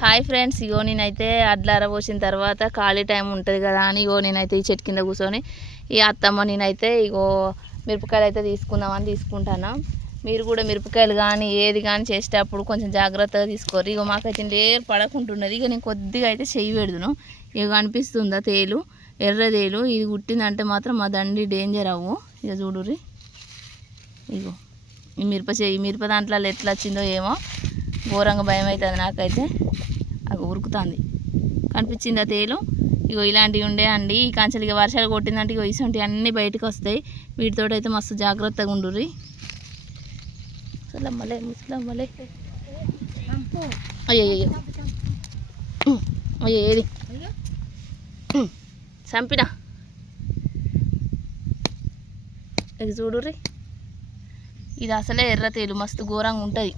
Hi friends, ఇగో నేనైతే అడ్లు అరబోసిన తర్వాత ఖాళీ టైం ఉంటుంది కదా అని ఇగో నేనైతే ఈ చెట్టు కింద కూర్చొని ఈ అత్తమ్మ నేనైతే ఇగో మిరపకాయలు అయితే తీసుకుంటాను. మీరు కూడా మిరపకాయలు కానీ ఏది కానీ చేసేటప్పుడు కొంచెం జాగ్రత్తగా తీసుకోరు. ఇగో మాకైతే లేరు పడకుంటున్నది. ఇక నేను కొద్దిగా అయితే చెయ్యి పెడుదును. ఇక అనిపిస్తుందా తేలు, ఎర్రదేలు ఇది కుట్టిందంటే మాత్రం మా దండి డేంజర్ అవ్వు. ఇక చూడుర్రి, ఇగో ఈ మిరప దాంట్లో ఎట్లా వచ్చిందో ఏమో ఘోరంగా భయం అవుతుంది నాకైతే. అది ఉరుకుతుంది, కనిపించిందా తేలు. ఇగో ఇలాంటివి ఉండే అండి ఈ కాంచెలు. ఇక వర్షాలు కొట్టిందంటే ఇగో ఇసంటి అన్నీ బయటకు వస్తాయి. వీటితో అయితే మస్తు జాగ్రత్తగా ఉండుర్రి. ముసలమ్మలే ముసలమ్మలే. అయ్యో అయ్యో ఏది చంపినా. ఇక చూడుర్రి, ఇది అసలే ఎర్ర తేలు మస్తు ఘోరంగా ఉంటుంది.